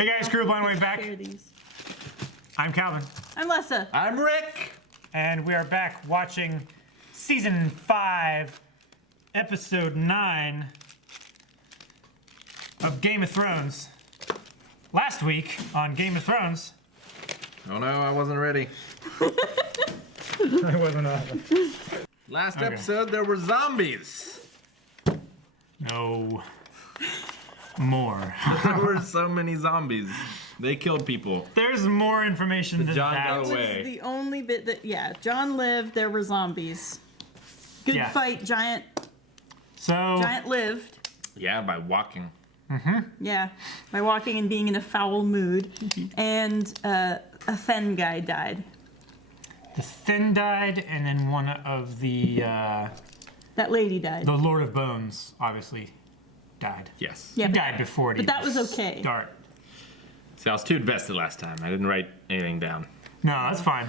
Hey guys, Crew Blind Way back. I'm Calvin. I'm Lessa. I'm Rick. And we are back watching Season 5, Episode 9 of Game of Thrones. Last week on Game of Thrones... Oh no, I wasn't ready. I wasn't Last episode, there were zombies. No. More. There were so many zombies. They killed people. There's more information than John that. got That away. was the only bit that, John lived, there were zombies. Good fight, Giant lived. Yeah, by walking. Yeah, by walking and being in a foul mood. And a Fen guy died. The Thin died, and then one of the... That lady died. the Lord of Bones, obviously, died. Yes. Yeah, He died before it but even that was okay. start. See, I was too invested last time. I didn't write anything down. No, that's fine.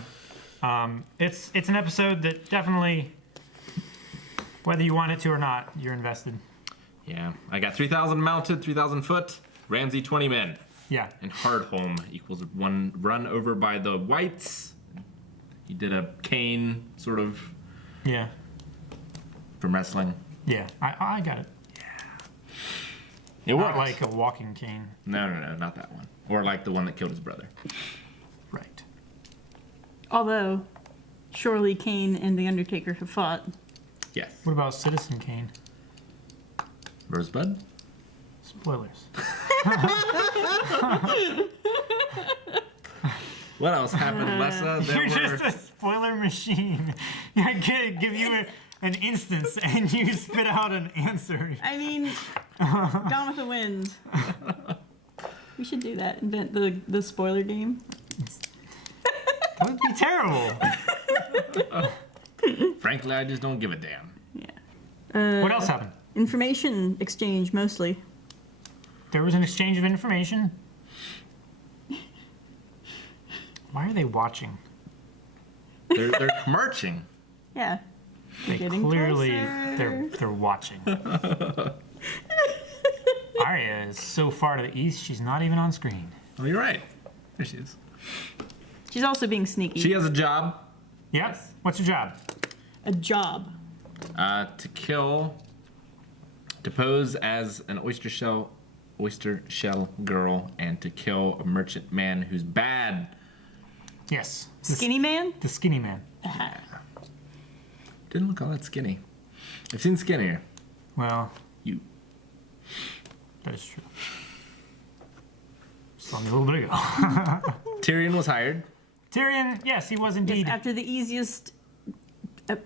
It's an episode that definitely, whether you want it to or not, you're invested. Yeah, I got 3,000 mounted, 3,000 foot, Ramsay 20 men. Yeah. And Hardhome equals one run over by the Whites. He did a cane, sort of, Yeah. from wrestling. Yeah. I got it. It Not worked. like a walking cane. No, not that one. Or like the one that killed his brother. Right. Although, surely Kane and The Undertaker have fought. Yes. What about Citizen Kane? Rosebud? Spoilers. What else happened, Lessa? You're just a spoiler machine. I could give you an instance and you spit out an answer. I mean, Gone with the Wind. We should do that. Invent the spoiler game. That would be terrible. Frankly, I just don't give a damn. Yeah. What else happened? Information exchange, mostly. There was an exchange of information. Why are they watching? They're marching. Yeah. They Getting clearly closer. they're watching. Arya is so far to the east, she's not even on screen. Oh, you're right. There she is. She's also being sneaky. She has a job Yep. What's your job? A job. to kill, to pose as an oyster shell girl, and to kill a merchant man who's bad. Yes. Skinny man? The skinny man. Didn't look all that skinny. I've seen skinnier. Well, You. that is true. Saw me a little bit ago. Tyrion was hired. Tyrion, yes, he was indeed. Yes, after the easiest, a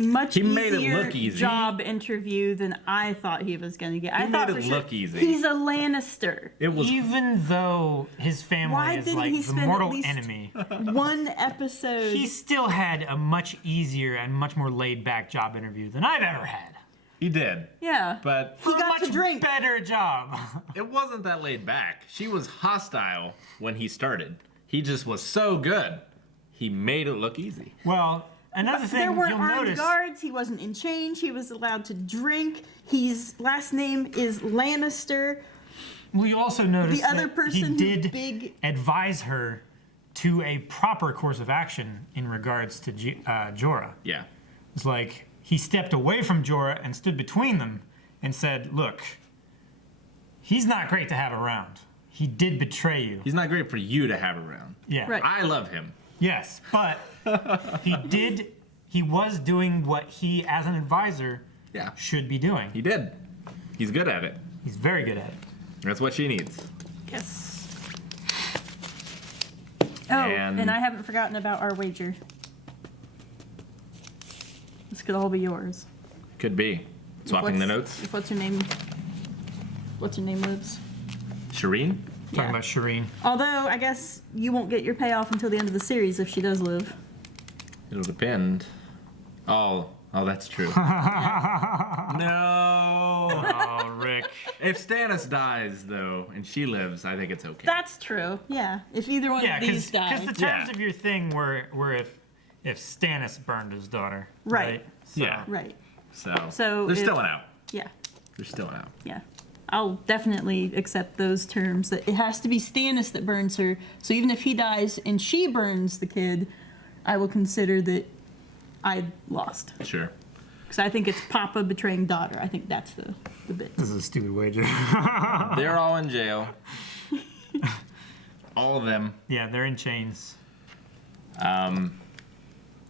much He made it easier look easy. job interview than I thought he was going to get. I He thought made for it sure look easy. he's a Lannister. It was. Even though his family Why is didn't like he the spend at mortal least- enemy, One episode. he still had a much easier and much more laid-back job interview than I've ever had. He did. Yeah. But He got much to drink. better job. it wasn't that laid back. She was hostile when he started. He just was so good. He made it look easy. Well, another thing There weren't you'll armed notice. guards. He wasn't in chains. He was allowed to drink. His last name is Lannister. Well, you also notice The other that person he who's did big- advise her to a proper course of action in regards to Jorah. Yeah. It's like he stepped away from Jorah and stood between them and said, "Look, he's not great to have around. He did betray you." He's not great for you to have around. Yeah. Right. I love him. Yes, but he was doing what he, as an advisor, Yeah. should be doing. He did. He's good at it. He's very good at it. That's what she needs. Yes. Oh, And- and I haven't forgotten about our wager. This could all be yours. Could be. Swapping the What's- notes. If what's her name lives. Shireen? Talking about Shireen. Although, I guess you won't get your payoff until the end of the series if she does live. It'll depend. Oh, that's true. No. Oh, Rick. If Stannis dies, though, and she lives, I think it's okay. That's true. Yeah. If either one Yeah, of these die. because the terms of your thing were if Stannis burned his daughter. Right. So, Yeah. Right. So So there's if- still an out. Yeah. There's still an out. Yeah. I'll definitely accept those terms. That it has to be Stannis that burns her. So even if he dies and she burns the kid, I will consider that I lost. Sure. Because I think it's Papa betraying daughter. I think that's the bit. This is a stupid wager. They're all in jail. All of them. Yeah, they're in chains.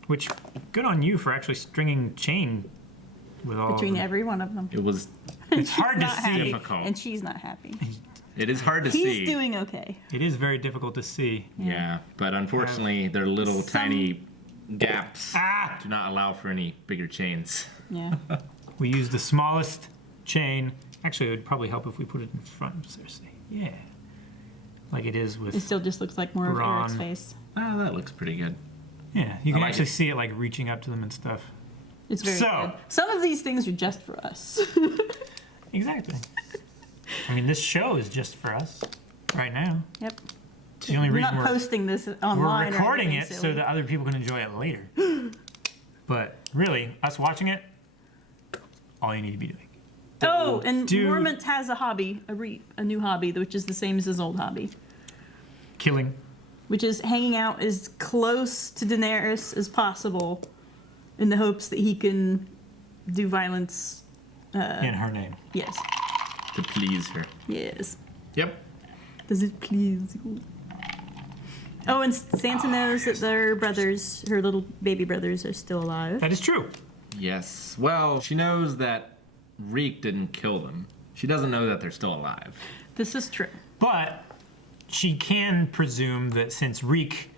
Which, good on you for actually stringing chain with all Between of them. every one of them. It was. It's hard to Not happy, see. Difficult. and she's not happy. It is hard to see. He's doing okay. It is very difficult to see. Yeah, but unfortunately, their little tiny gaps Ah! do not allow for any bigger chains. Yeah. We use the smallest chain. Actually, it would probably help if we put it in front of Cersei. Yeah. Like it is It with... still just looks like more of Braun. Eric's face. Oh, that looks pretty good. Yeah, you can like actually it. see it like reaching up to them and stuff. It's very So- good. Some of these things are just for us. Exactly. I mean, this show is just for us right now. Yep. It's the only We're reason not posting this online. we're or recording anything it so silly. that other people can enjoy it later. But really, us watching it, all you need to be doing. Oh, and Do- Mormont has a hobby, a new hobby, which is the same as his old hobby, Killing. which is hanging out as close to Daenerys as possible, in the hopes that he can do violence. In her name. Yes. To please her. Yes. Yep. Does it please you? Oh, and Sansa knows that their brothers, her little baby brothers, are still alive. That is true. Yes. Well, she knows that Reek didn't kill them. She doesn't know that they're still alive. This is true. But she can presume that since Reek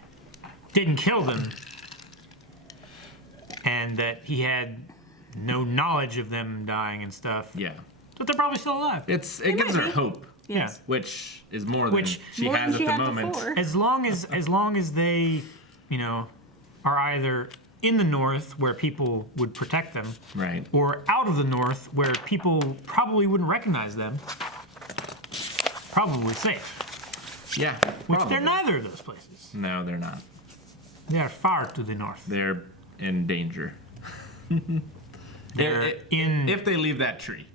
didn't kill them and that he had no knowledge of them dying and stuff, Yeah. that they're probably still alive. It might gives her be. hope, Yes. which is more Which- than she More has than she at the had moment. before. As long as they, you know, are either in the north where people would protect them, Right. or out of the north where people probably wouldn't recognize them, probably safe. Yeah. Which probably. they're neither of those places. No, they're not. They are far to the north. They're in danger. They're in If they leave that tree.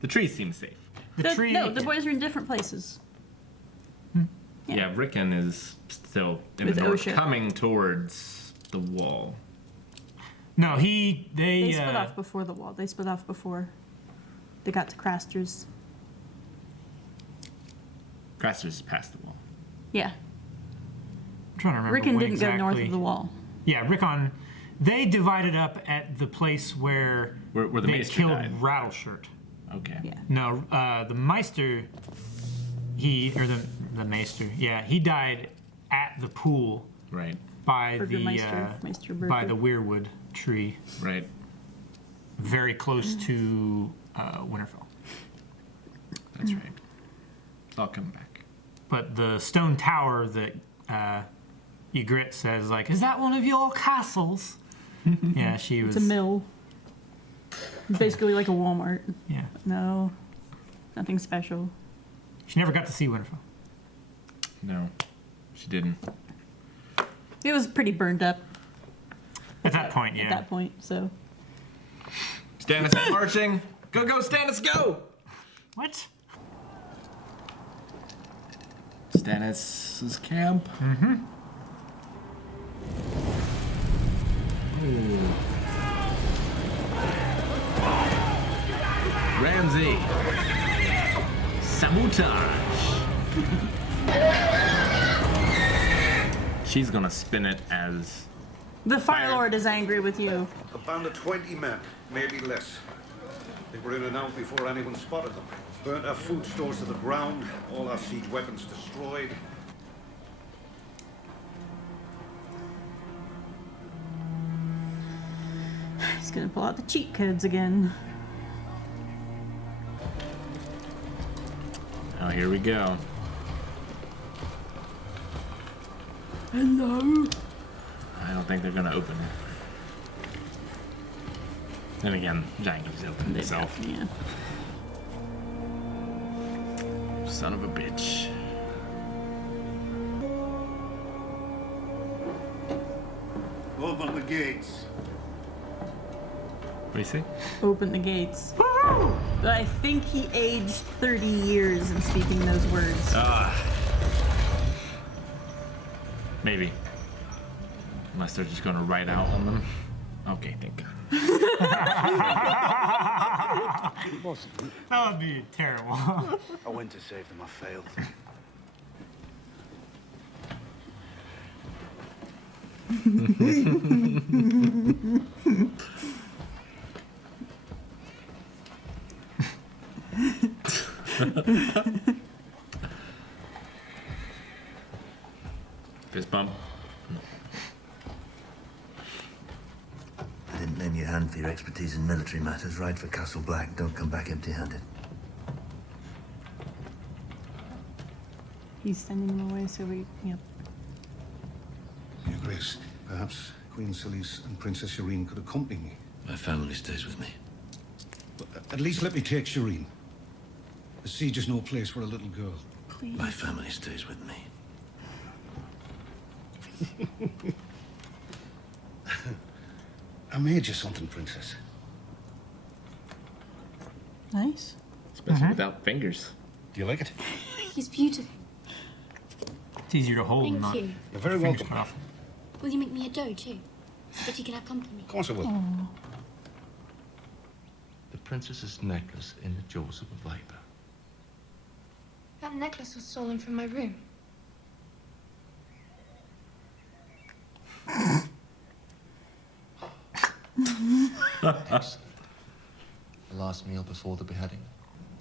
The tree seems safe. the tree. No, the boys are in different places. Yeah, Rickon is still in With the north, Osha. coming towards the wall. No, They they split off before the wall. They split off before they got to Craster's. Craster's is past the wall. Yeah. I'm trying to remember Rickon when didn't exactly. go north of the wall. Yeah, Rickon. They divided up at the place where Where the they Maester killed died. Rattleshirt. Okay. Yeah. No, the Meister, the Maester, yeah, he died at the pool Right. by Burgermeister, Meister Burger. by the weirwood tree, Right. very close to Winterfell. That's right. I'll come back. But the stone tower that Ygritte says, like, is that one of your castles? Yeah, she was. It's a mill. Basically like a Walmart. Yeah, No, nothing special. she never got to see Winterfell. No, she didn't. It was pretty burned up At that point, yeah. at that point, so. Stannis is marching. Go, Stannis, go! What? Stannis' camp. Mm-hmm. Ramsay. Sabotage. She's gonna spin it as The Fire Lord is angry with you. A band of 20 men, maybe less. They were in and out before anyone spotted them. Burnt our food stores to the ground, all our siege weapons destroyed. He's gonna pull out the cheat codes again. oh, here we go. Hello. I don't think they're gonna open it. Then again, Jackie's opened himself. Yeah. Son of a bitch. Open the gates. What do you say? Open the gates. But I think he aged 30 years in speaking those words. Maybe. Unless they're just going to write out on them. Okay, thank God. That would be terrible. I went to save them, I failed. Fist bump. I didn't name your hand for your expertise in military matters. Ride for Castle Black. Don't come back empty-handed. He's sending him away, so we, yep. Your Grace, perhaps Queen Selyse and Princess Shireen could accompany me. My family stays with me. But at least let me take Shireen. The siege is no place for a little girl. Please. My family stays with me. I made you something, Princess. Nice. Especially without fingers. Do you like it? He's beautiful. It's easier to hold and Thank not you. You're very fingers welcome. cut off. Will you make me a dough too? So that he can have company. Of course I will. The princess's necklace in the jaws of a viper. That necklace was stolen from my room. Excellent. The last meal before the beheading.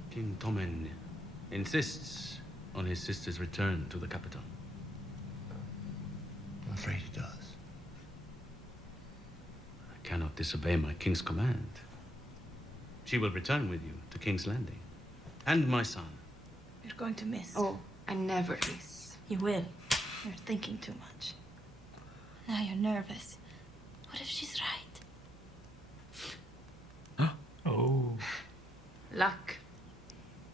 King Tommen insists on his sister's return to the capital. I'm afraid he does. I cannot disobey my king's command. She will return with you to King's Landing. And my son. You're going to miss. Oh, I never miss. You will. You're thinking too much. Now you're nervous. What if she's right? Oh. Luck.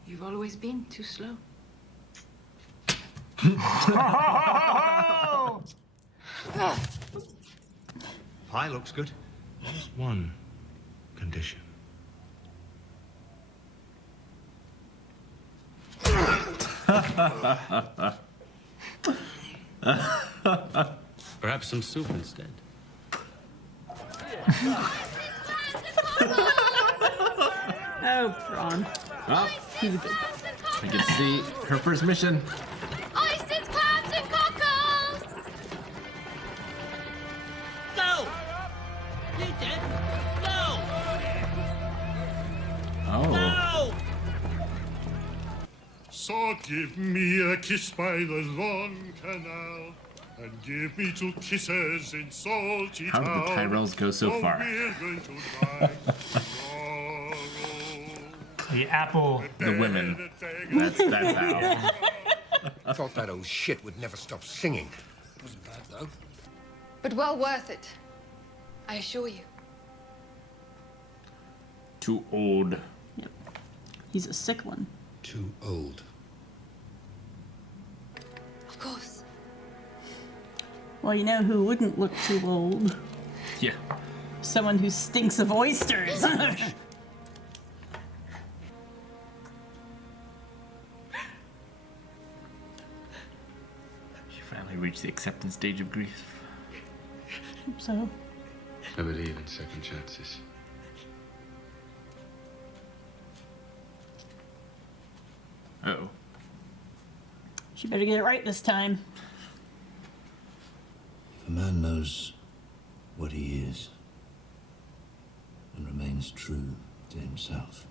You've always been too slow. Pie looks good. Just one condition. Perhaps some soup instead. Oh, Ron. Up. He's a good. I can see her first mission. Oysters, clams, and cockles! No! You dead? No! Oh. No! So give me a kiss by the long canal, and give me 2 kisses in salty How did the town. Tyrells go so For far? we're going to die tomorrow. The apple. The women. That's how. I thought that old shit would never stop singing. Wasn't bad, though. But well worth it. I assure you. Too old. He's a sick one. Too old. Of course. Well, you know who wouldn't look too old? Yeah. Someone who stinks of oysters. She finally reached the acceptance stage of grief. So, I believe in second chances. Uh-oh. she better get it right this time. If a man knows what he is and remains true to himself,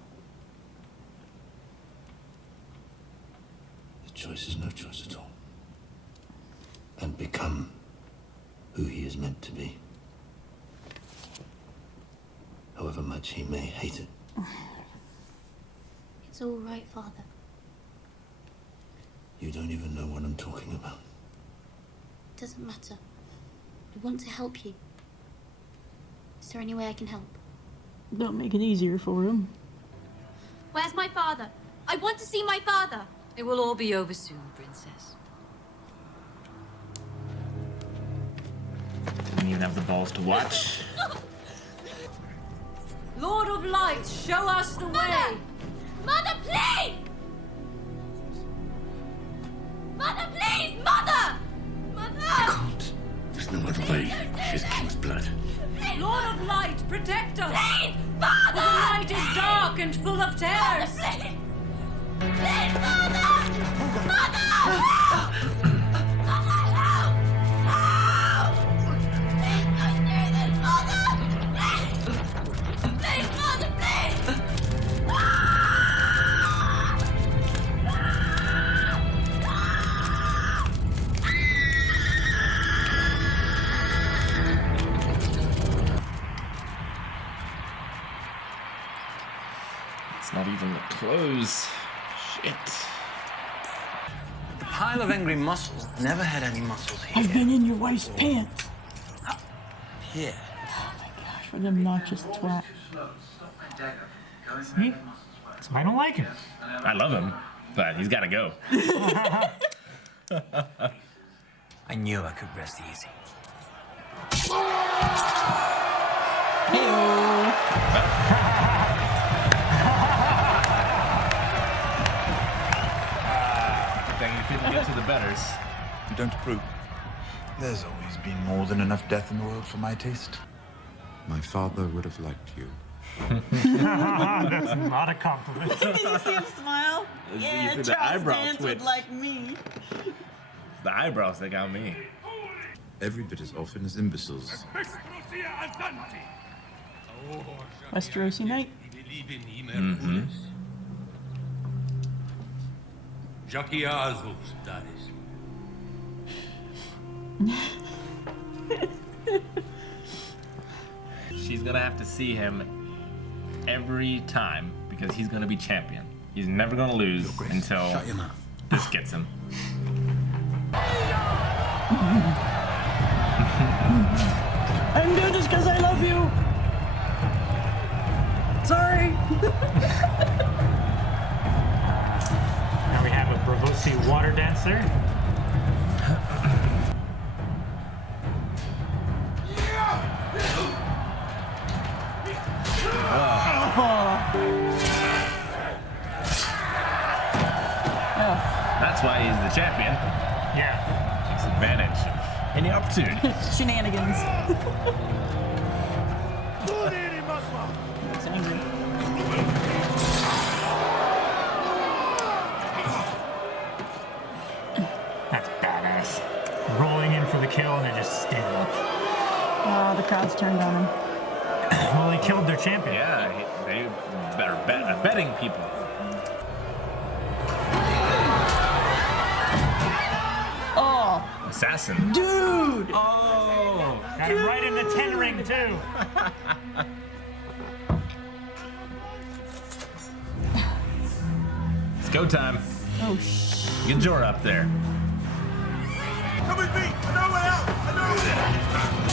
the choice is no choice at all. And become who he is meant to be. However much he may hate it. It's all right, Father. You don't even know what I'm talking about. It doesn't matter. I want to help you. Is there any way I can help? Don't make it easier for him. Where's my father? I want to see my father. It will all be over soon, Princess. Didn't even have the balls to watch. Lord of Light, show us the way! Mother, please! Mother, please! Mother! Mother! Can't. There's no other way. She's King's blood. Lord of Light, protect us! Please! The Father! night is dark and full of terrors! Please! Please, Mother! Mother! Help! Mother, help! Help! Please don't do this, Mother! Please! Please, Mother, please! It's not even the clothes. Shit. The pile of angry muscles never had any muscles here. I've been in your wife's pants. Here. Oh my gosh, what an obnoxious twat. See? So I don't like him. I love him, but he's got to go. I knew I could rest easy. Good thing you couldn't get to the betters. You don't approve? There's always been more than enough death in the world for my taste. My father would have liked you. That's not a compliment. Did you see him smile? You Yeah, see the Charles eyebrow Dance twitch. would like me. The eyebrows, they got me. Every bit as often as imbeciles. Westerosi Night. Mm-hmm. She's gonna have to see him every time because he's gonna be champion. He's never gonna lose until Shut your mouth. this gets him. I'm doing this because I love you. Sorry. Now we have a Bravosi water dancer. That's why he's the champion. Yeah. Takes advantage of any opportunity. Shenanigans. Looks angry. That's badass. Rolling in for the kill and they're just standing up. Oh, the crowd's turned on him. Well, he killed their champion. Yeah, they better bet betting people. Oh, Assassin. dude! Oh, Got him right in the 10 ring, too. it's go time. Oh, shh. Get Jorah up there. Come with me! I know a way out! I know a way out!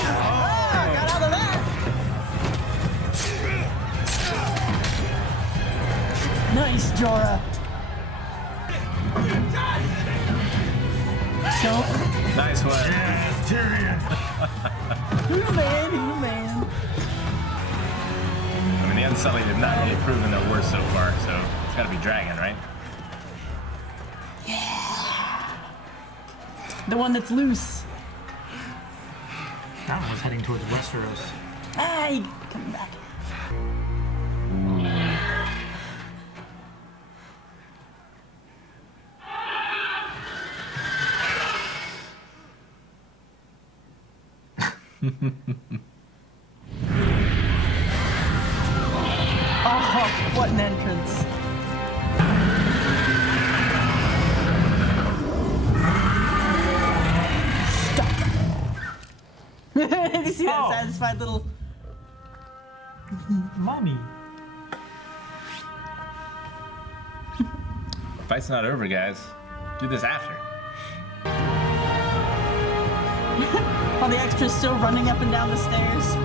Ah, got out of that. Nice, Jorah. So, Nice one. Yes, Tyrion. human. I mean, the Unsullied have not really proven their worth so far, so it's got to be Dragon, right? The one that's loose. That one was heading towards Westeros. Ay, coming back. Oh, what an entrance. Did you see that satisfied little... Mommy. Fight's not over, guys. Do this after. All the extras still running up and down the stairs.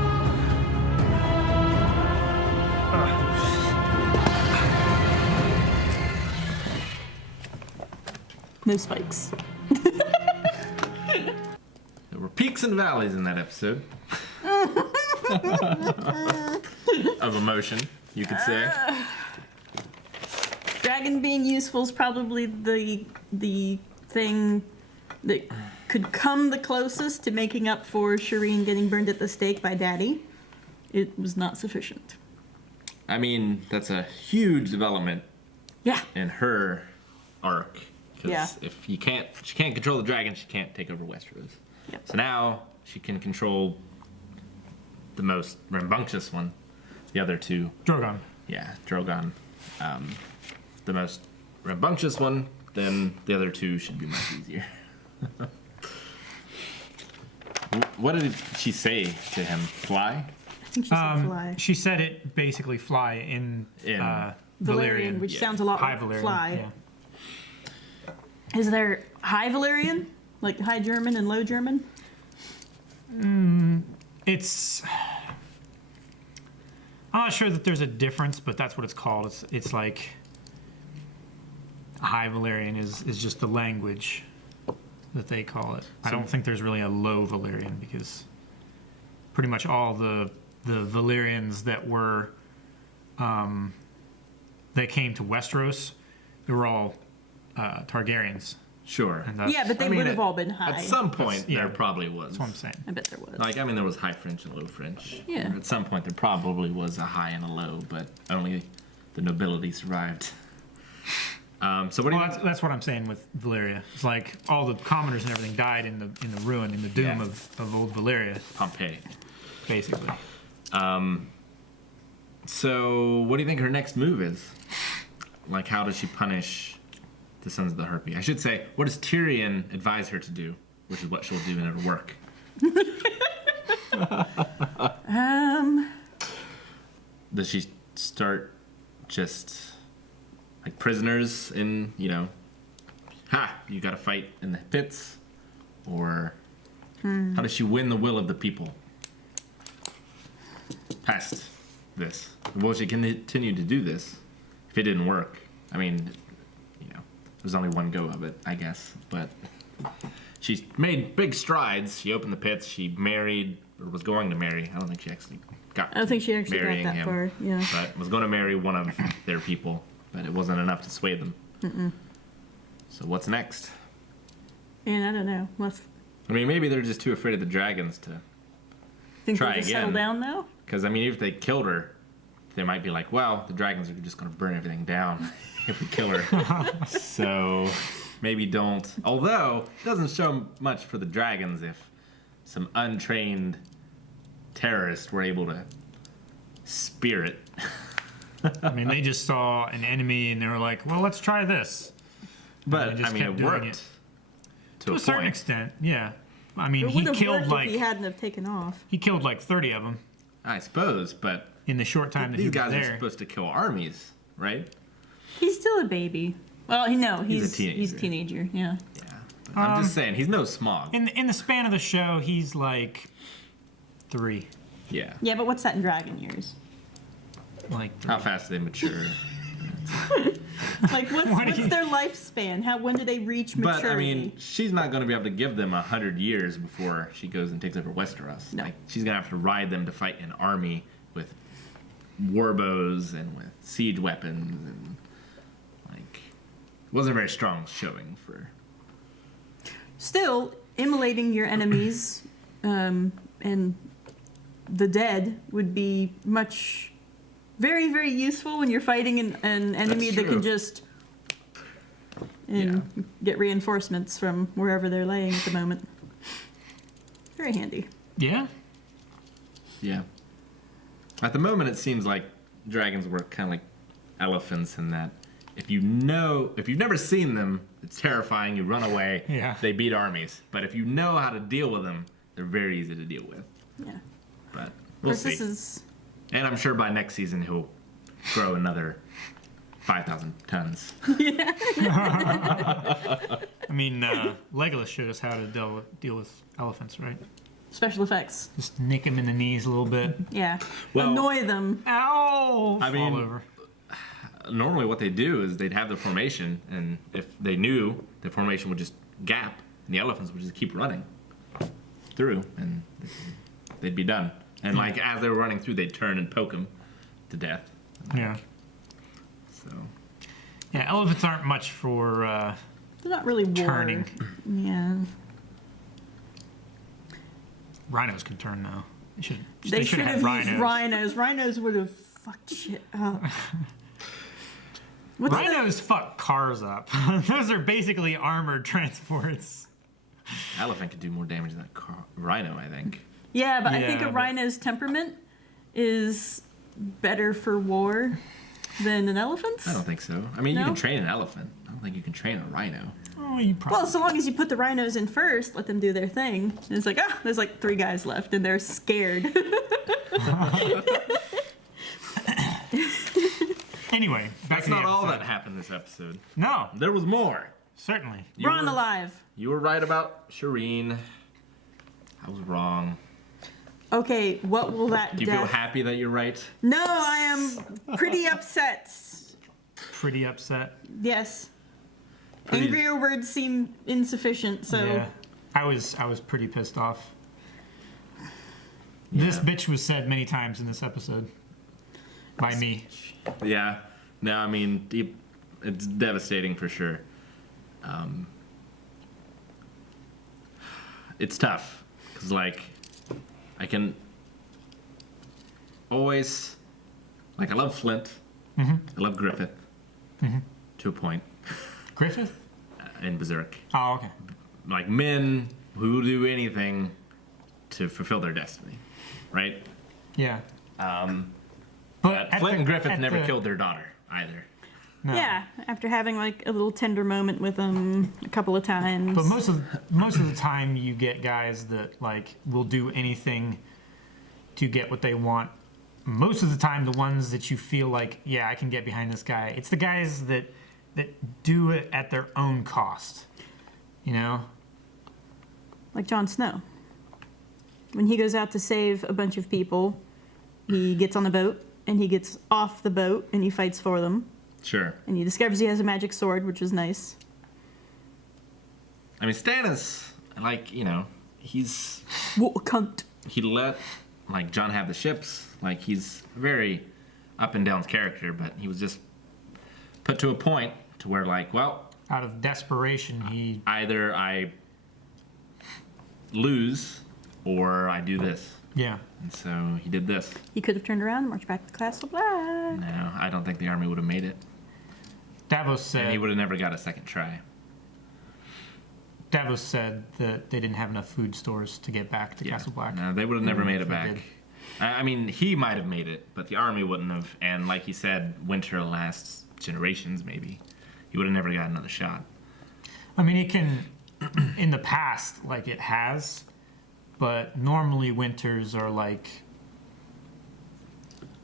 No spikes. There were peaks and valleys in that episode. of emotion, you could say. Dragon being useful is probably the thing that could come the closest to making up for Shireen getting burned at the stake by Daddy. It was not sufficient. I mean, that's a huge development. Yeah. In her arc, because Yeah. if she can't control the dragon, she can't take over Westeros. Yep. So now she can control the most rambunctious one. The other two. Drogon. Yeah, Drogon. The most rambunctious one. Then the other two should be much easier. What did she say to him? Fly? I think she said fly. She said it basically fly in Valyrian, which sounds a lot High like Valyrian. fly. Yeah. Is there High Valyrian? Like High German and Low German? It's. I'm not sure that there's a difference, but that's what it's called. It's like High Valyrian is just the language that they call it. I don't think there's really a Low Valyrian because pretty much all the Valyrians that were that came to Westeros, they were all Targaryens. Sure. And Yeah, but they would have all been high. At some point, Yeah. there probably was. That's what I'm saying. I bet there was. Like, I mean, there was high French and low French. Yeah. At some point, there probably was a high and a low, but only the nobility survived. So what do you? That's what I'm saying with Valyria. It's like all the commoners and everything died in the ruin, in the doom Yeah. of old Valyria, Pompeii. basically. So what do you think her next move is? Like, how does she punish the Sons of the Harpy? I should say, what does Tyrion advise her to do? Which is what she'll do in her work. Does she start just like prisoners in, you gotta fight in the pits? Or how does she win the will of the people past this? Will she continue to do this if it didn't work? I mean, there's only one go of it, I guess. But she made big strides. She opened the pits. She married, or was going to marry. I don't think she actually got I don't think she actually got marrying that him, far, yeah. But was going to marry one of their people, but it wasn't enough to sway them. So what's next? And I don't know. I mean, maybe they're just too afraid of the dragons to Think try they'll just again. settle down now? Because, I mean, if they killed her, they might be like, well, the dragons are just going to burn everything down if we kill her. So maybe don't. Although, it doesn't show much for the dragons if some untrained terrorists were able to spear it. I mean, they just saw an enemy and they were like, well, let's try this. But, And they just I mean, kept it doing worked. To a certain extent, yeah. I mean, It he would have killed worked like if he hadn't have taken off. he killed like 30 of them I suppose, but in the short time that he these was guys are there. supposed to kill armies, right? He's still a baby. Well, He's a teenager. He's a teenager, yeah. But I'm just saying, he's no Smog. In the span of the show, he's like 3. Yeah. Yeah, but what's that in dragon years? Like How fast do they mature? Like, what's their lifespan? When do they reach maturity? But, I mean, she's not going to be able to give them 100 years before she goes and takes over Westeros. No. Like, she's going to have to ride them to fight an army with war bows and with siege weapons. And, like, it wasn't a very strong showing for... Still, immolating your enemies and the dead would be very, very useful when you're fighting an enemy that can just get reinforcements from wherever they're laying at the moment. Very handy. Yeah? Yeah. At the moment, it seems like dragons work kind of like elephants in that if you've never seen them, it's terrifying, you run away, Yeah. they beat armies. But if you know how to deal with them, they're very easy to deal with. Yeah. But we'll see. This is... And I'm sure by next season he'll grow another 5,000 tons. I mean, Legolas showed us how to deal with elephants, right? Special effects. Just nick them in the knees a little bit. Yeah. Well, annoy them. Ow! I mean, Fall over. Normally what they do is they'd have the formation, and if they knew the formation would just gap, and the elephants would just keep running through, and they'd be done. And like as they were running through, they'd turn and poke them, to death. Yeah. So. Yeah, elephants aren't much for They're not really turning. Yeah. Rhinos can turn though. They should have rhinos. used rhinos. Rhinos would have fucked shit up. Rhinos fuck cars up. Those are basically armored transports. Elephant could do more damage than a rhino, I think. Yeah, but I think a rhino's temperament is better for war than an elephant's. I don't think so. I mean, you can train an elephant. I don't think you can train a rhino. Oh, you probably. Well, so long as you put the rhinos in first, let them do their thing. And it's like, there's like 3 guys left, and they're scared. Anyway, that's not all that happened this episode. No, there was more. Certainly. Ron alive. You were right about Shireen. I was wrong. Okay, what will that Do you feel happy that you're right? No, I am pretty upset. Pretty upset. Yes. Angrier words seem insufficient, so. Yeah. I was pretty pissed off. This bitch was said many times in this episode. By me. Yeah. No, I mean, it's devastating for sure. It's tough. Because, like, I can always... Like, I love Flint. Mm-hmm. I love Griffith. Mm-hmm. To a point. Griffith? In Berserk. Oh, okay. Like, men who do anything to fulfill their destiny. Right? Yeah. But Flint and Griffith never killed their daughter, either. No. Yeah, after having like a little tender moment with them a couple of times. But most of the time, you get guys that like will do anything to get what they want. Most of the time, the ones that you feel like, yeah, I can get behind this guy. It's the guys that do it at their own cost. You know, like Jon Snow. When he goes out to save a bunch of people, he gets on the boat and he gets off the boat and he fights for them. Sure. And he discovers he has a magic sword, which is nice. I mean, Stannis, like, you know, he's... What a cunt. He let, like, Jon have the ships. Like, he's a very up and down character, but he was just put to a point to where, like, well... Out of desperation, he... Either I lose or I do this. Yeah. And so he did this. He could have turned around and marched back to Castle Black. No, I don't think the army would have made it. Davos said... And he would have never got a second try. Davos said that they didn't have enough food stores to get back to Castle Black. No, they would have never made it back. I mean, he might have made it, but the army wouldn't have. And like he said, winter lasts generations, maybe. He would have never got another shot. I mean, it can... In the past, like, it has... But normally winters are like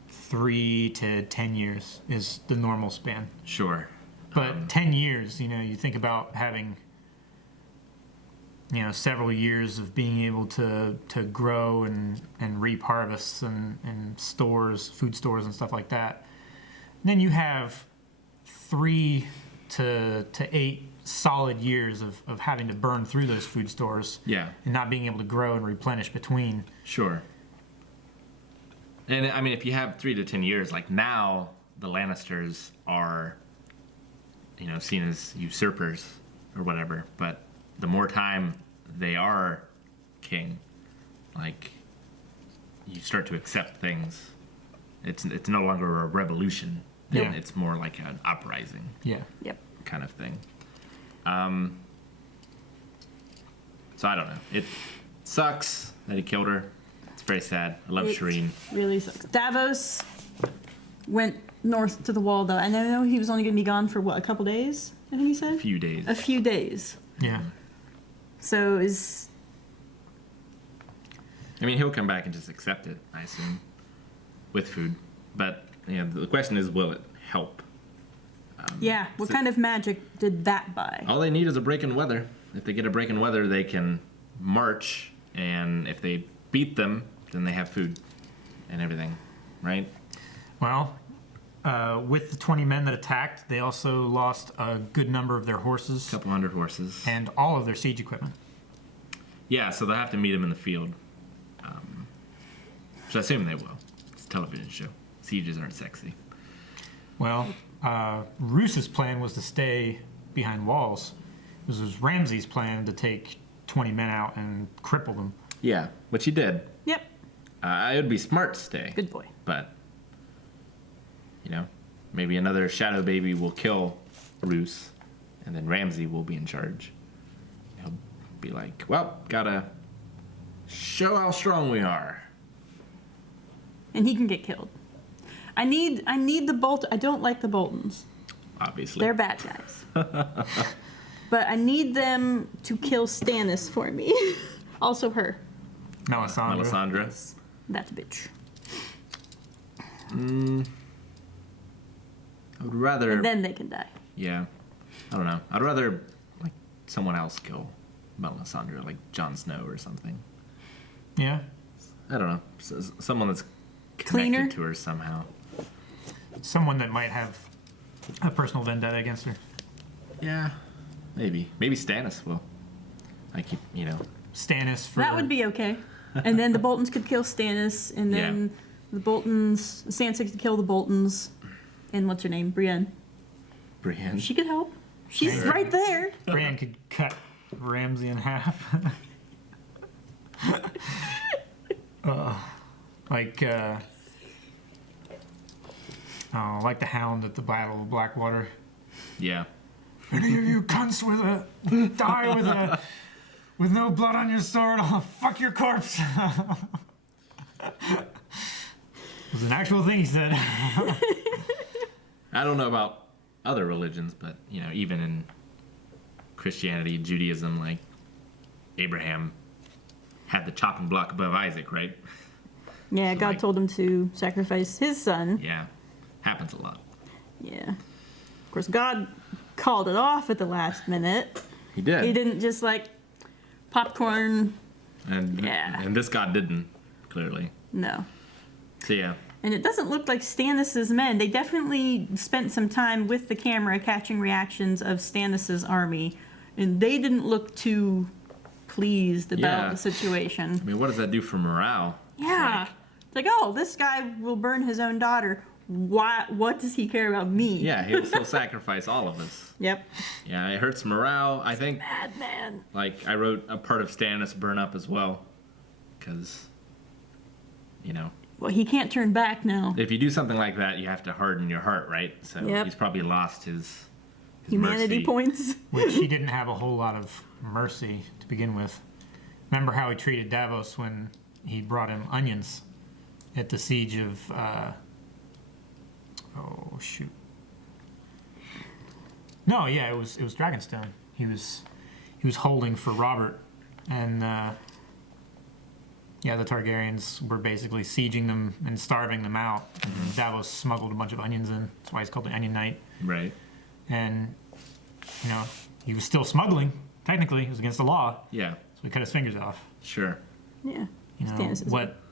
3 to 10 years is the normal span. Sure. But 10 years, you know, you think about having, you know, several years of being able to grow and reap harvests and stores, food stores and stuff like that. And then you have 3 to 8 solid years of having to burn through those food stores. Yeah. And not being able to grow and replenish between. Sure. And I mean, if you have 3 to 10 years, like now the Lannisters are, you know, seen as usurpers or whatever. But the more time they are king, like you start to accept things. It's no longer a revolution. Yeah. It's more like an uprising. Yeah. Yep. Kind of thing. So I don't know. It sucks that he killed her. It's very sad. I love Shireen. Really sucks. Davos went north to the wall, though. And I know he was only going to be gone for, what, a couple days? I think he said? A few days. A few days. Yeah. So is... I mean, he'll come back and just accept it, I assume, with food. But, you know, the question is, will it help? Yeah. What kind of magic did that buy? All they need is a break in weather. If they get a break in weather, they can march, and if they beat them, then they have food and everything, right? Well, with the 20 men that attacked, they also lost a good number of their horses. A couple hundred horses. And all of their siege equipment. Yeah, so they'll have to meet him in the field. Which I assume they will. It's a television show. Sieges aren't sexy. Well, Roos's plan was to stay behind walls. This was Ramsay's plan to take 20 men out and cripple them. Yeah, which he did. Yep. It would be smart to stay. Good boy. But, maybe another shadow baby will kill Roose, and then Ramsay will be in charge. He'll be like, well, gotta show how strong we are. And he can get killed. I need the Bolt. I don't like the Boltons. Obviously. They're bad guys. But I need them to kill Stannis for me. Also her. Melisandre. That bitch. I would rather... And then they can die. Yeah. I don't know. I'd rather, someone else kill Melisandre, like Jon Snow or something. Yeah. I don't know. Someone that's connected Cleaner? to her somehow. Someone that might have a personal vendetta against her. Yeah. Maybe. Maybe Stannis will. Stannis for... That would be okay. And then the Boltons could kill Stannis, and then the Boltons... Sansa could kill the Boltons. And what's her name? Brienne. Brienne? She could help. She's right there. Brienne could cut Ramsay in half. Like the Hound at the Battle of Blackwater. Yeah. Any of you cunts die with no blood on your sword, I'll fuck your corpse. It was an actual thing he said. I don't know about other religions, but, even in Christianity, Judaism, Abraham had the chopping block above Isaac, right? Yeah, God told him to sacrifice his son. Yeah. Happens a lot. Yeah. Of course, God called it off at the last minute. He did. He didn't just popcorn. And this God didn't, clearly. No. So, yeah. And it doesn't look like Stannis' men. They definitely spent some time with the camera catching reactions of Stannis' army. And they didn't look too pleased about the situation. I mean, what does that do for morale? Yeah. It's like, oh, this guy will burn his own daughter. What does he care about me? Yeah, he'll still sacrifice all of us. Yep. Yeah, it hurts morale. I think, madman. I wrote a part of Stannis burn up as well. Because, Well, he can't turn back now. if you do something like that, you have to harden your heart, right? So he's probably lost his humanity mercy. points. Which he didn't have a whole lot of mercy to begin with. Remember how he treated Davos when he brought him onions at the siege of... No, yeah, it was Dragonstone. He was holding for Robert, and the Targaryens were basically sieging them and starving them out. And Davos smuggled a bunch of onions in. That's why he's called the Onion Knight. Right. And he was still smuggling. Technically, it was against the law. Yeah. So he cut his fingers off. Sure. Yeah.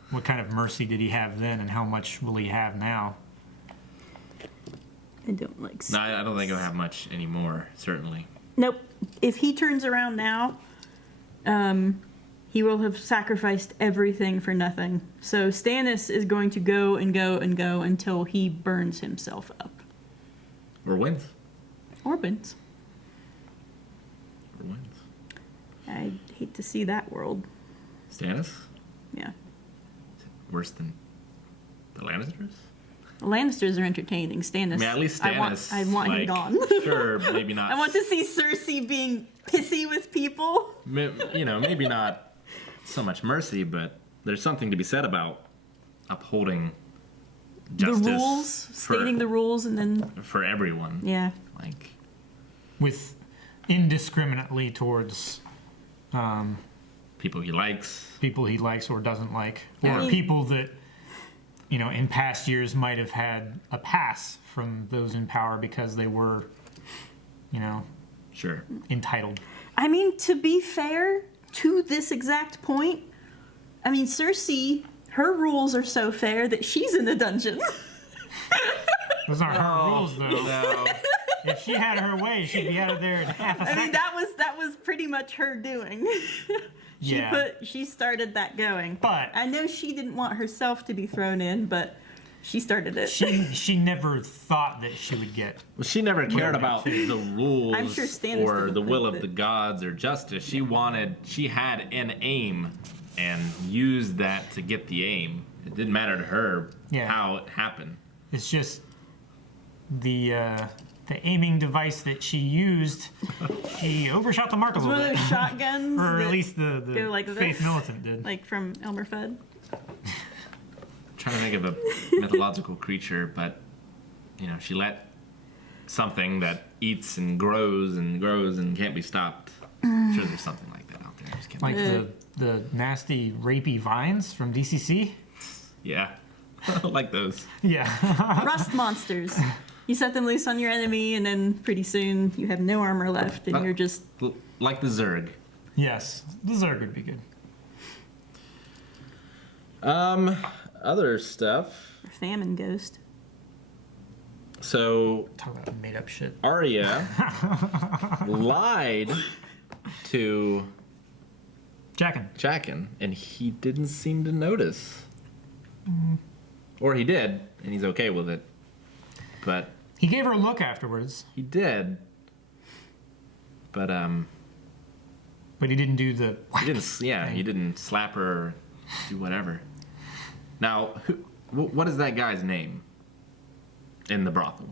What kind of mercy did he have then, and how much will he have now? I don't like No, I don't think he'll have much anymore, certainly. Nope. If he turns around now, he will have sacrificed everything for nothing. So Stannis is going to go and go and go until he burns himself up. Or wins. Or wins. Or wins. I hate to see that world. Stannis? Yeah. Worse than the Lannisters? The Lannisters are entertaining. Stannis. I mean, at least Stannis. I want him gone. Sure, maybe not. I want to see Cersei being pissy with people. Maybe not so much mercy, but there's something to be said about upholding justice. The rules, stating the rules, and then for everyone. Yeah. With indiscriminately towards people he likes or doesn't like, Yeah. or people that in past years might have had a pass from those in power because they were sure entitled. I mean, to be fair, to this exact point, I mean, Cersei, her rules are so fair that she's in the dungeon. Those aren't her rules, though. No. If she had her way, she'd be out of there in half a second. I mean, that was pretty much her doing. She started that going. But I know she didn't want herself to be thrown in, but She started it. She never thought that she would get. Well, she never cared about the rules I'm sure Stannis or didn't the will think of that- the gods or justice. She had an aim and used that to get the aim. It didn't matter to her how it happened. It's just the aiming device that she used. She overshot the mark a It's little one of bit. those shotguns. Or at that least go the like Faith this, Militant did. like from Elmer Fudd. Trying to think of a mythological creature, but she let something that eats and grows and can't be stopped. I'm sure there's something like that out there. I just can't Like think. the nasty rapey vines from DCC. Yeah, like those. Yeah. Rust monsters. You set them loose on your enemy, and then pretty soon you have no armor left, and you're just like the Zerg. Yes, the Zerg would be good. Other stuff. famine ghost. So talk about made up shit. Arya lied to Jaqen, and he didn't seem to notice. Or he did, and he's okay with it. But he gave her a look afterwards. He did. But he didn't do the. He didn't slap her or do whatever. Now, what is that guy's name in the brothel?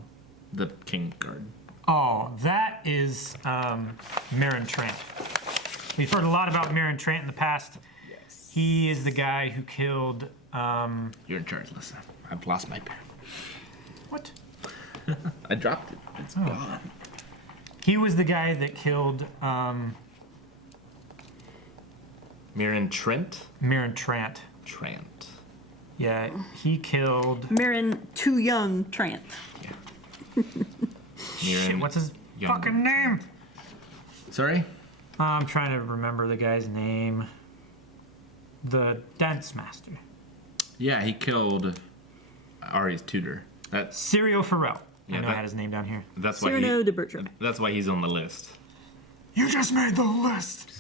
The King Guard. Oh, that is Meryn Trant. We've heard a lot about Meryn Trant in the past. Yes. He is the guy who killed. You're in charge, Lessa. I've lost my pen. What? I dropped it. It's gone. He was the guy that killed. Meryn Trent? Meryn Trant. Trant. Yeah, he killed. Meryn Too Young Trant. Shit, what's his fucking name? Sorry? I'm trying to remember the guy's name. The dance master. Yeah, he killed Arya's tutor. That's Syrio Farrell. Yeah, I know I had his name down here. That's why Cyrano de Bertram. That's why he's on the list. You just made the list.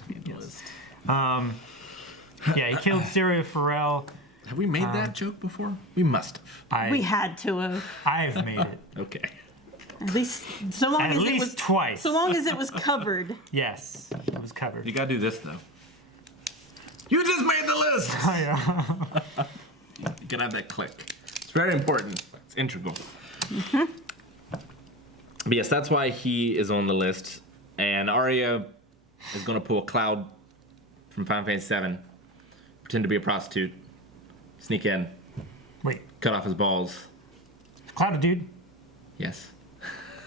Yeah, he killed Syrio Farrell. Have we made that joke before? We must have. We had to have. I've made it. Okay. At least so long At as it least was twice. So long as it was covered. Yes, it was covered. You gotta do this though. You just made the list. You can have that click. It's very important. It's integral. Mm-hmm. But yes, that's why he is on the list. And Arya is gonna pull Cloud from Final Fantasy VII, pretend to be a prostitute, sneak in, cut off his balls. Cloud a dude? Yes.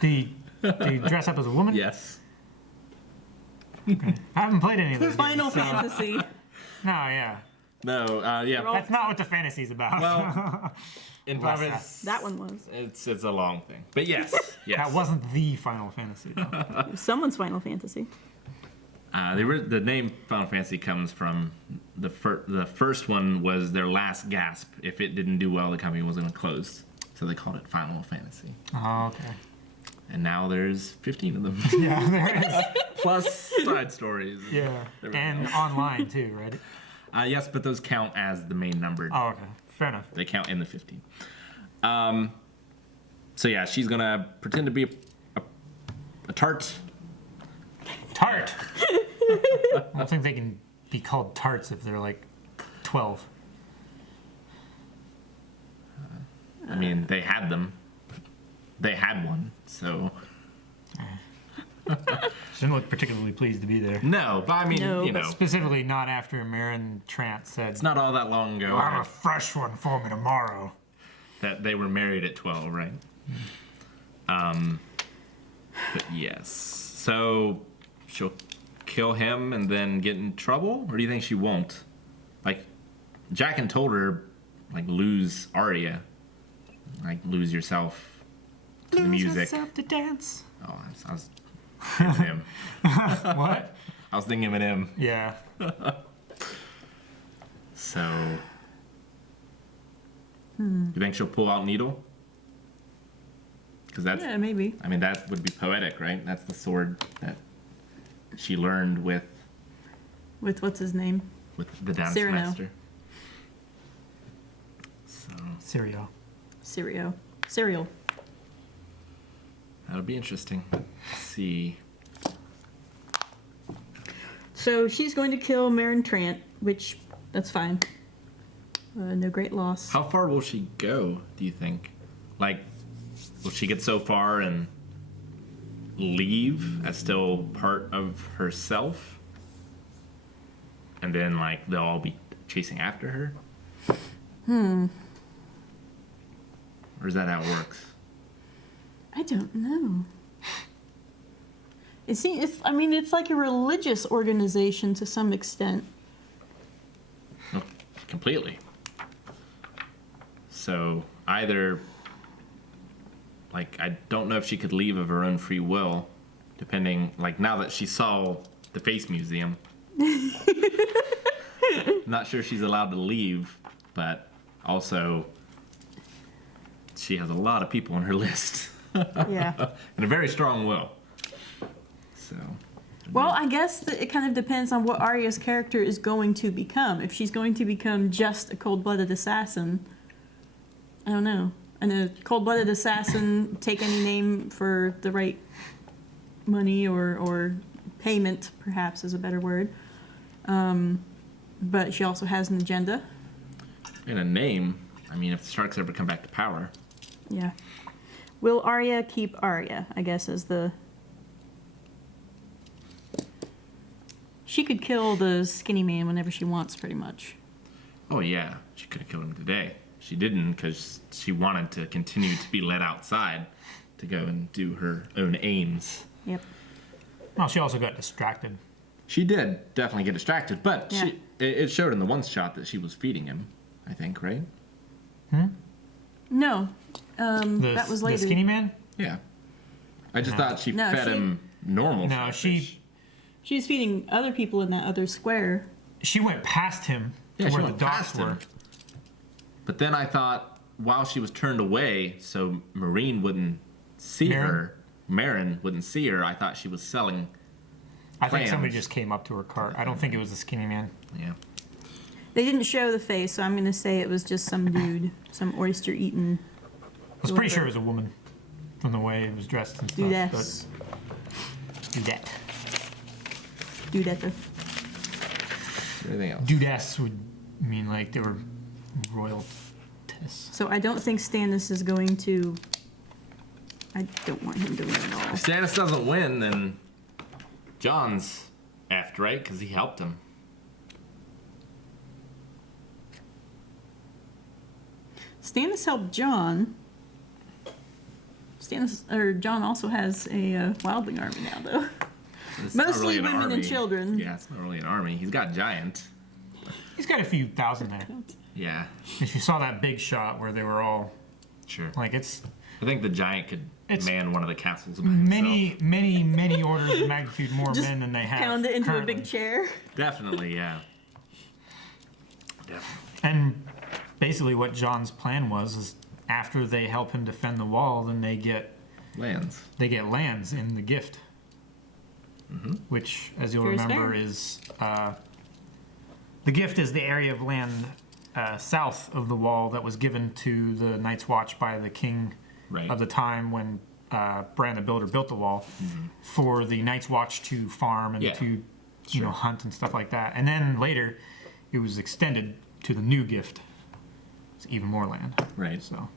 Did he dress up as a woman? Yes. Okay. I haven't played any of those Final games, so- Fantasy. No, yeah. No, yeah. That's not what the fantasy's about. Well, in Final Fantasy, That one was. it's a long thing. But yes, yes. That wasn't the Final Fantasy, though. It was someone's Final Fantasy. The name Final Fantasy comes from the first one was their last gasp. If it didn't do well, the company was going to close. So they called it Final Fantasy. Oh, okay. And now there's 15 of them. Yeah, there is. Plus side stories. Yeah, and online too, right? Yes, but those count as the main number. Oh, okay. Fair enough. They count in the 15. So yeah, she's going to pretend to be a tart. Tart? I don't think they can be called tarts if they're like 12. I mean, they had them. They had one, so. She didn't look particularly pleased to be there. No, but I mean, you know. Specifically not after Meryn Trant said, It's not all that long ago. "I'll have a fresh one for me tomorrow." That they were married at 12, right? But yes. So she'll kill him and then get in trouble? Or do you think she won't? Like, Jaqen told her, like, lose Arya. Like, lose yourself to the music. Lose yourself to dance. Oh, I was thinking of him. What? I was thinking of him. Yeah. So, you think she'll pull out Needle? Because that's, Yeah, maybe. I mean, that would be poetic, right? That's the sword that she learned with With what's his name? the dance Cyrano. master. So, Syrio. Cereal. That'll be interesting. Let's see. So she's going to kill Meryn Trant, which, that's fine. No great loss. How far will she go, do you think? Like, will she get so far and leave as still part of herself? And then, like, they'll all be chasing after her? Or is that how it works? I don't know. It's like a religious organization to some extent. No, completely. So either, like, I don't know if she could leave of her own free will, depending, like, now that she saw the Face Museum. Not sure she's allowed to leave, but also she has a lot of people on her list. Yeah. And a very strong will. So. Well, I guess that it kind of depends on what Arya's character is going to become. If she's going to become just a cold-blooded assassin, I don't know. And a cold-blooded assassin, take any name for the right money or payment, perhaps is a better word. But she also has an agenda. And a name. I mean, if the Starks ever come back to power. Yeah. Will Arya keep Arya, I guess, is the... She could kill the skinny man whenever she wants, pretty much. Oh, yeah. She could have killed him today. She didn't because she wanted to continue to be let outside to go and do her own aims. Yep. Well, she also got distracted. She did definitely get distracted, but Yeah. it showed in the one shot that she was feeding him, I think, right? No. That was later. The skinny man? Yeah. I just thought she No, fed she- him normal. No, She's feeding other people in that other square. She went past him to Yeah, she where the went docks past were. him. But then I thought, while she was turned away, so Marine wouldn't see her, Meryn wouldn't see her, I thought she was selling I think somebody plans. just came up to her cart. I don't think it was the skinny man. Yeah. They didn't show the face, so I'm going to say it was just some dude, some oyster-eating. I was pretty sure it was a woman from the way it was dressed and stuff. Dudette. Dudette. Dudette. Anything else? Dudess would mean like they were royal. So I don't think Stannis is going to... I don't want him to win at all. If Stannis doesn't win, then Jon's effed, right? Because he helped him. Stannis helped Jon. Jon also has a wildling army now, though. It's not Mostly really an women and army. children. Yeah, it's not really an army. He's got giant. He's got a few thousand there. Yeah. If you saw that big shot where they were all, Sure. like it's I think the giant could man one of the castles by many, himself. many orders of magnitude more Just men than they have. Pound it into currently. a big chair. Definitely, yeah. Definitely. And basically, what Jon's plan was is after they help him defend the wall, then they get lands. They get lands in the gift, which, as you'll Fair is remember, fair. is the gift is the area of land south of the wall that was given to the Night's Watch by the king of the time when Bran the Builder built the wall for the Night's Watch to farm and to you know hunt and stuff like that. And then later, it was extended to the new gift. It's even more land. Right. So.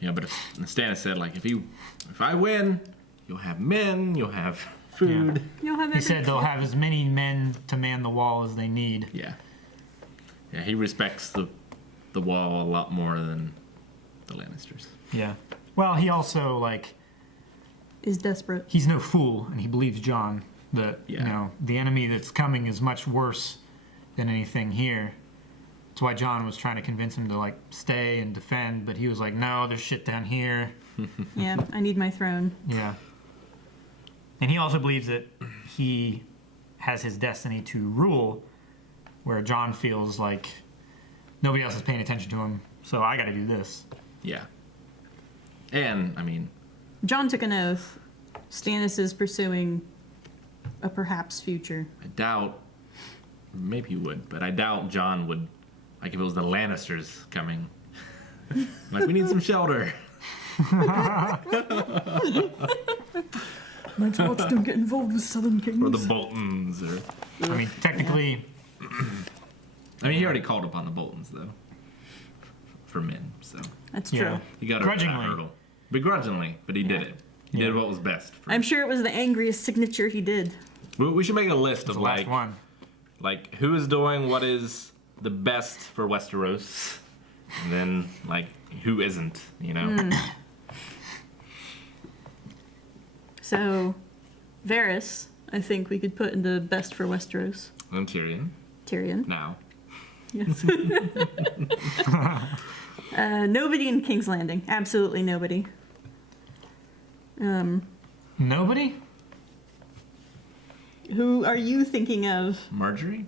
Yeah, but Stannis said, like, if I win, you'll have men, you'll have food. You'll have He said they'll have as many men to man the wall as they need. Yeah. Yeah, he respects the wall a lot more than the Lannisters. Yeah. Well, he also, like... is desperate. He's no fool, and he believes Jon that, you know, the enemy that's coming is much worse than anything here. That's why Jon was trying to convince him to, like, stay and defend, but he was like, no, there's shit down here. Yeah, I need my throne. Yeah. And he also believes that he has his destiny to rule, where Jon feels like nobody else is paying attention to him, so I gotta do this. Yeah. And, I mean... Jon took an oath. Stannis is pursuing a perhaps future. I doubt... Maybe he would, but I doubt Jon would... Like, if it was the Lannisters coming, Like, we need some shelter. Night's Watch don't get involved with Southern Kings. Or the Boltons, or... I mean, technically... I mean, he already called upon the Boltons, though. For men, so... That's true. He got over that hurdle. Begrudgingly, but he did it. He did what was best. I'm sure it was the angriest signature he did. We should make a list of, the last one. Like, who is doing what is the best for Westeros, and then, like, who isn't, you know? So, Varys, I think we could put in the best for Westeros. And Tyrion. Tyrion. Now. Yes. Nobody in King's Landing. Absolutely nobody. Nobody? Who are you thinking of? Marjorie?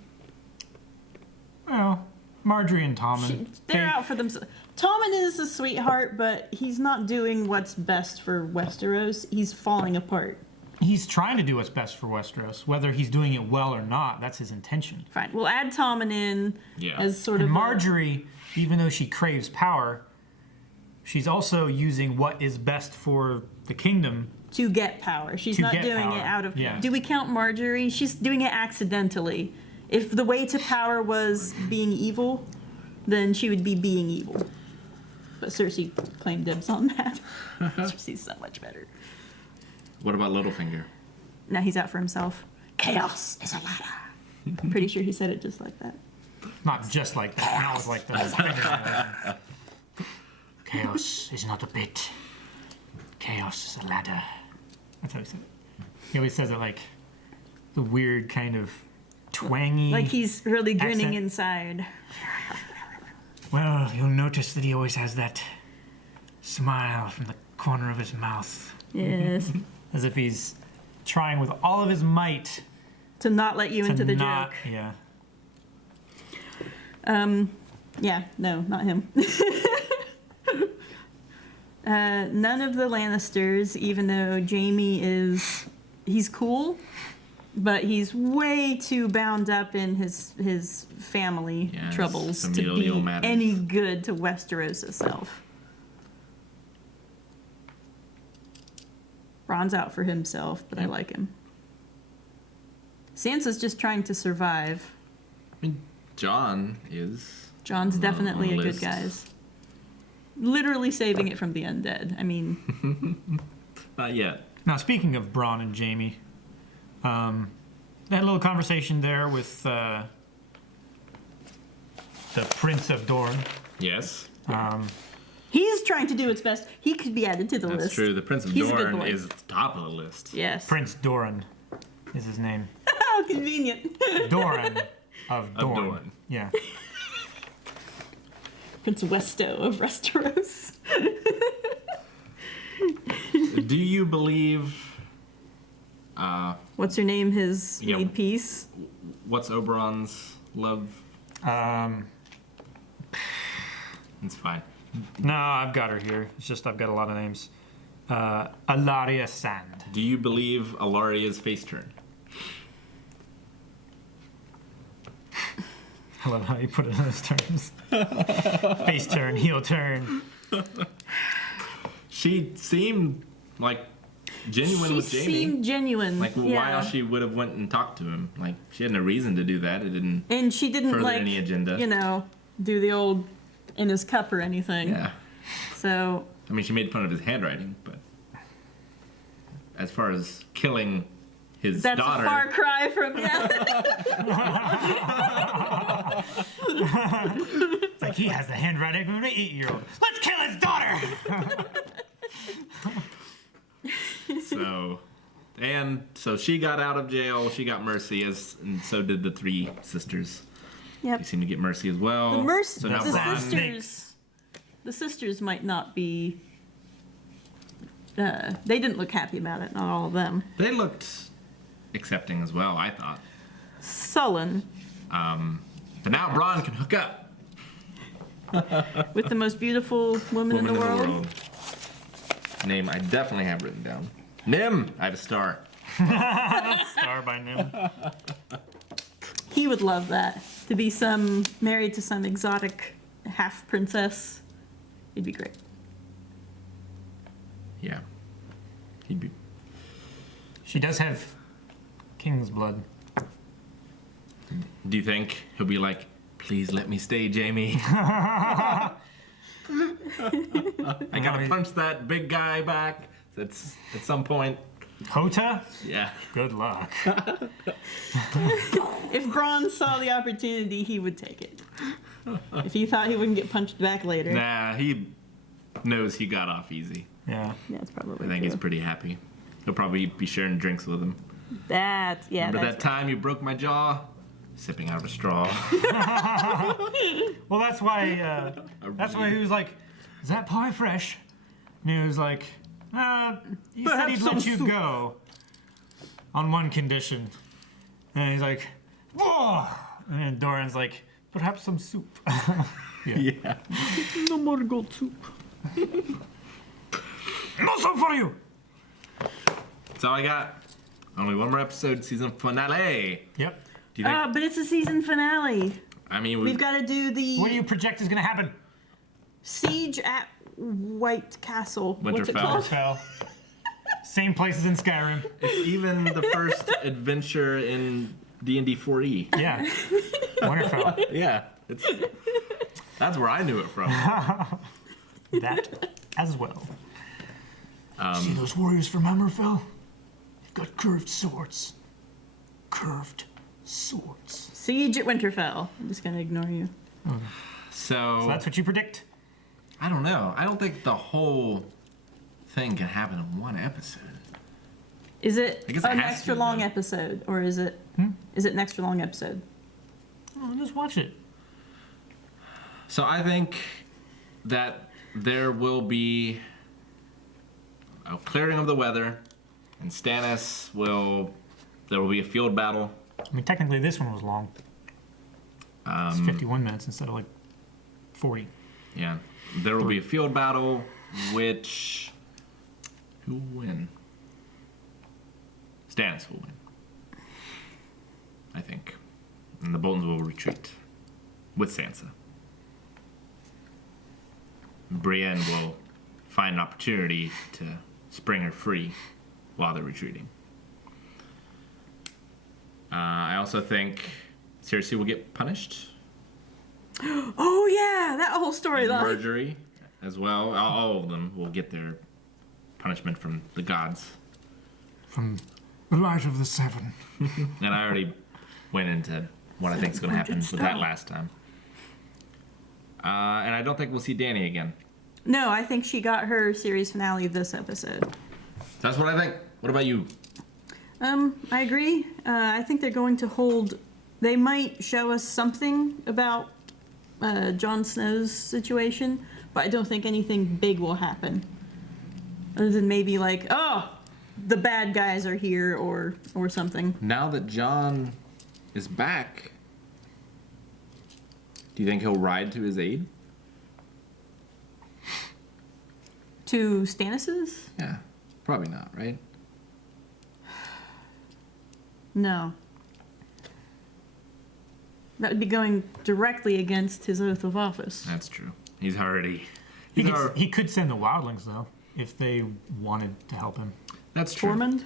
Well, Marjorie and Tommen. They're out for themselves. Tommen is a sweetheart, but he's not doing what's best for Westeros. He's falling apart. He's trying to do what's best for Westeros. Whether he's doing it well or not, that's his intention. Fine. We'll add Tommen in as sort of Marjorie, even though she craves power, she's also using what is best for the kingdom to get power. She's not doing it out of... Yeah. Do we count Marjorie? She's doing it accidentally. If the way to power was being evil, then she would be being evil. But Cersei claimed dibs on that. Cersei's so much better. What about Littlefinger? Now he's out for himself. Chaos is a ladder. I'm pretty sure he said it just like that. Not just like that. That was like the Chaos is not a pit. Chaos is a ladder. That's how he said it. He always says it like the weird kind of twangy. Like he's really grinning accent. inside. Well, you'll notice that he always has that smile from the corner of his mouth. Yes. As if he's trying with all of his might to not let you into the joke. Yeah. Yeah, no, not him. None of the Lannisters, even though Jaime he's cool, but he's way too bound up in his family troubles to be any good to Westeros itself. Bron's out for himself, but I like him. Sansa's just trying to survive. I mean, Jon's definitely a good guy. Literally saving it from the undead. I mean... Not yet. Now, speaking of Bronn and Jaime, they had a little conversation there with the Prince of Dorne. Yes. He's trying to do its best. He could be added to the list. That's true. The Prince of Dorne is at the top of the list. Yes. Prince Doran is his name. How convenient. Doran of Dorne. Yeah. Prince Westo of Westeros. Do you believe... what's her name? His made peace? What's Oberyn's love? It's fine. No, I've got her here. It's just I've got a lot of names. Arya Sand. Do you believe Alaria's face turn? I love how you put it in those terms. Face turn, heel turn. She seemed like genuine with Jaime. She seemed genuine. Like why else she would have went and talked to him? Like she had no reason to do that. It didn't. And she didn't further like any agenda. You know, do the old in his cup or anything. Yeah. So. I mean, she made fun of his handwriting, but as far as killing his That's daughter. That's a far cry from It's like he has the handwriting of an 8-year-old. Let's kill his daughter. So she got out of jail. She got mercy, and so did the 3 sisters. Yep. They seem to get mercy as well. The sisters might not be. They didn't look happy about it. Not all of them. They looked accepting as well, I thought. Sullen. But now Bronn can hook up with the most beautiful woman in the world. Name I definitely have written down. Nym. I had a star. Star by Nym. He would love that, to be married to some exotic half princess. It'd be great. Yeah. He'd be. She does have king's blood. Do you think he'll be like, please let me stay, Jamie? I gotta punch that big guy back at some point. Hota? Yeah. Good luck. If Bronn saw the opportunity, he would take it. If he thought he wouldn't get punched back later. Nah, he knows he got off easy. Yeah. That's probably I think true. he's pretty happy. He'll probably be sharing drinks with him. Yeah. Remember that time you broke my jaw? Sipping out of a straw. Well, that's why. That's why he was like, "Is that pie fresh?" And he was like, "He said he'd let you go on one condition." And he's like, "Whoa!" And Doran's like, "Perhaps some soup." Yeah. No more gold soup. No soup for you. That's all I got. Only one more episode, season finale. Yep. Do you think? But it's a season finale. I mean, We've got to do the What do you project is going to happen? siege at White Castle. What's it Winterfell. called? Winterfell. Same place as in Skyrim. It's even the first adventure in D&D 4E. Yeah. Winterfell. Yeah, that's where I knew it from. That as well. See those warriors from Hammerfell? They've got curved swords. Curved swords. Siege at Winterfell. I'm just going to ignore you. So that's what you predict? I don't know. I don't think the whole thing can happen in one episode. Is it I guess it an has extra to, long though. episode? Or is it is it an extra long episode? Oh, just watch it. So I think that there will be a clearing of the weather, and Stannis there will be a field battle. I mean, technically this one was long. It's 51 minutes instead of like 40. Yeah. There will be a field battle, who will win? Stannis will win. I think. And the Boltons will retreat. With Sansa. Brienne will find an opportunity to spring her free while they're retreating. I also think Cersei will get punished. Oh yeah, that whole storyline. Marjorie as well. All of them will get their punishment from the gods. From the Light of the Seven. And I already went into what I think is going to happen with that last time. And I don't think we'll see Dany again. No, I think she got her series finale this episode. That's what I think. What about you? I agree. I think they're going to hold. They might show us something about Jon Snow's situation, but I don't think anything big will happen. Other than maybe like, oh, the bad guys are here or something. Now that Jon is back, do you think he'll ride to his aid? To Stannis's? Yeah, probably not, right? No. That would be going directly against his oath of office. That's true. He's already... He could send the wildlings, though, if they wanted to help him. That's true. Tormund?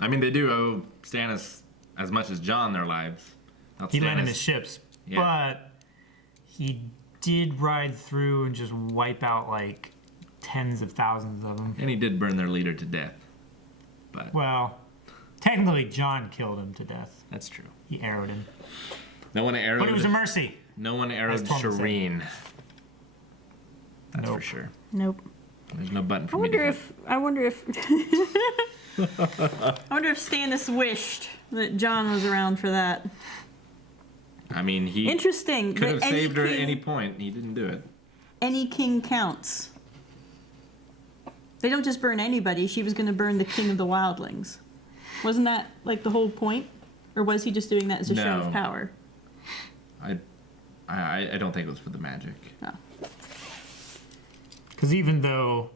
I mean, they do owe Stannis as much as Jon their lives. He lent him his ships, but he did ride through and just wipe out, like, tens of thousands of them. And he did burn their leader to death. But Well, technically, Jon killed him to death. that's true. He arrowed him. No one arrowed... But it was a mercy. No one arrowed As Tom said. Shireen. That's Nope. for sure. Nope. There's no button for I me to wonder hit. I wonder if Stannis wished that Jon was around for that. I mean, he Interesting. could that have any saved her at king- any point. He didn't do it. Any king counts. They don't just burn anybody. She was going to burn the king of the wildlings. Wasn't that like the whole point? Or was he just doing that as a show No. of power? I don't think it was for the magic. Oh. Because even though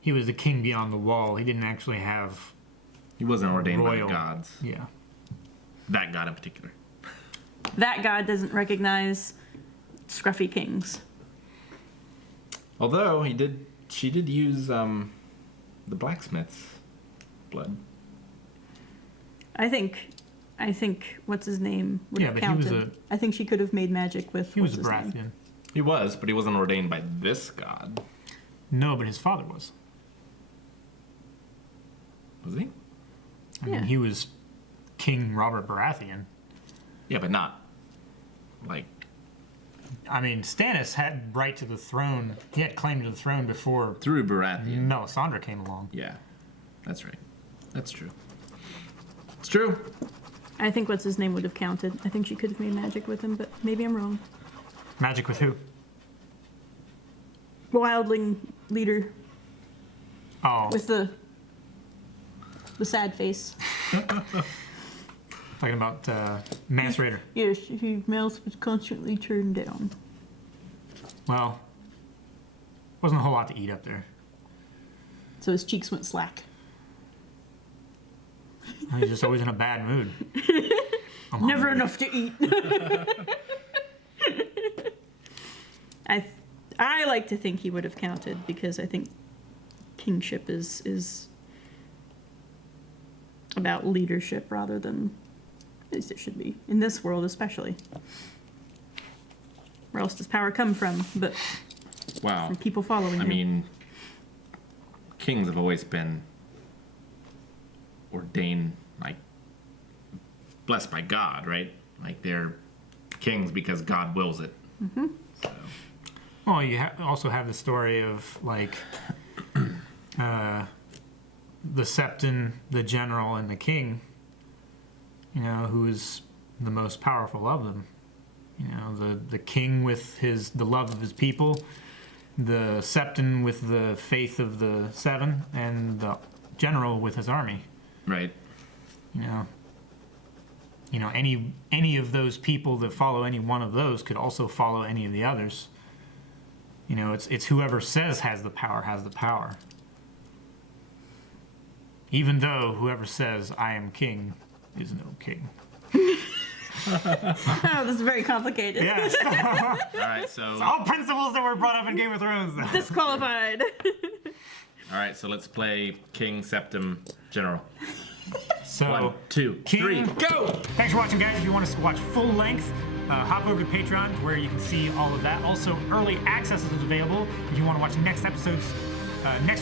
he was the king beyond the wall, he didn't actually have... He wasn't ordained by royal the gods. Yeah. That god in particular. That god doesn't recognize scruffy kings. Although she did use the blacksmith's blood. I think what's his name would have but counted. I think she could have made magic with. He was a what's his name. Baratheon. He was, but he wasn't ordained by this god. No, but his father was. Was he? I mean, he was King Robert Baratheon. Yeah, but not like. I mean, Stannis had right to the throne. He had claim to the throne before through Baratheon. Melisandre came along. Yeah, that's right. That's true. It's true. I think what's his name would have counted. I think she could have made magic with him, but maybe I'm wrong. Magic with who? Wildling leader. Oh. With the sad face. Talking about Mance Raider. Yes, his mouth was constantly turned down. Well, wasn't a whole lot to eat up there. So his cheeks went slack. He's just always in a bad mood. Never enough to eat. I like to think he would have counted because I think kingship is about leadership rather than, at least it should be in this world especially. Where else does power come from? But from people following. I mean, kings have always been ordained, like blessed by God, right? Like they're kings because God wills it. Mm-hmm. So. Well, you also have the story of like the Septon, the general, and the king. You know, who is the most powerful of them? You know, the king with the love of his people, the Septon with the faith of the Seven, and the general with his army. Right. You know, any of those people that follow any one of those could also follow any of the others. You know, it's whoever says has the power. Even though whoever says I am king is no king. Oh, this is very complicated. Yes. All right, so it's all principles that were brought up in Game of Thrones. Though. Disqualified. All right, so let's play King Septim General. So 1, 2, 3, go! Thanks for watching, guys. If you want us to watch full length, hop over to Patreon where you can see all of that. Also, early access is available if you want to watch next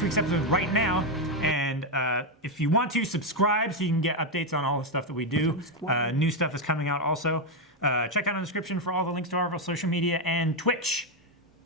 week's episode right now. And if you want to, subscribe so you can get updates on all the stuff that we do. New stuff is coming out also. Check out in the description for all the links to our social media and Twitch.